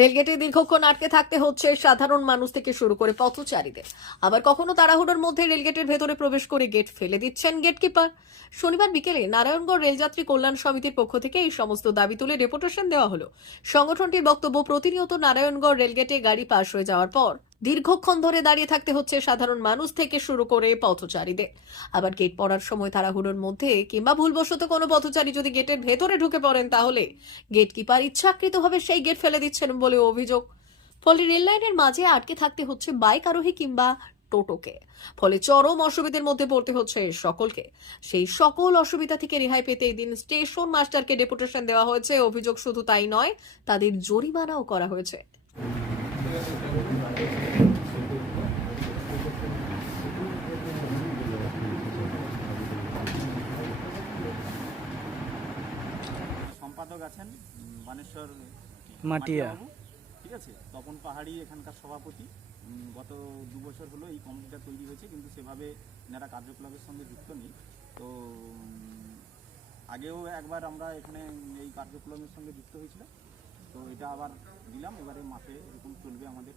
রেলগেটে দীর্ঘক্ষণ আটকে থাকতে হচ্ছে সাধারণ মানুষ থেকে শুরু করে পথচারীদের। আবার কখনো তাড়াহুড়োর মধ্যে রেলগেটের ভেতরে প্রবেশ করে গেট ফেলে দিচ্ছেন গেটকিপার। শনিবার বিকেলে নারায়ণগড় রেলযাত্রী কল্যাণ সমিতির পক্ষ থেকে এই সমস্ত দাবি তুলে রেপুটেশন দেওয়া হলো। সংগঠনটির বক্তব্য, প্রতিনিয়ত নারায়ণগড় রেলগেটে গাড়ি পাশ হয়ে যাওয়ার পর দীর্ঘক্ষণ ধরে দাঁড়িয়ে থাকতে হচ্ছে সাধারণ মানুষ থেকে শুরু করে পথচারীদের। আবার গেট পড়ার সময় তাড়াহুড়োর মধ্যে কিংবা ভুলবশত কোনো পথচারী যদি গেটের ভেতরে ঢুকে পড়েন তাহলে গেটকিপার ইচ্ছাকৃতভাবে সেই গেট ফেলে দিচ্ছেন বলে অভিযোগ। ফলে রেললাইনের মাঝে আটকে থাকতে হচ্ছে বাইক আরোহী কিংবা টোটোকে। ফলে চরম অসুবিধার মধ্যে পড়তে হচ্ছে সকলকে। সেই সকল অসুবিধা থেকে রেহাই পেতে এদিন স্টেশন মাস্টারকে ডেপুটেশন দেওয়া হয়েছে। অভিযোগ শুধু তাই নয়, তাদের জরিমানাও করা হয়েছে। সম্পাদক আছেন বানেশ্বর মাটিয়া। ঠিক আছে? তপন পাহাড়ি এখানকার সভাপতি। গত দু বছর হলো এই কমিটিটা তৈরি হয়েছে কিন্তু সেভাবে এনারা কার্যকলাপের সঙ্গে যুক্ত নেই। তো আগেও একবার আমরা এখানে এই কার্যক্রমের সঙ্গে যুক্ত হয়েছিলাম। তো এটা আবার দিলাম এবারে মাসে এরকম চলবে আমাদের।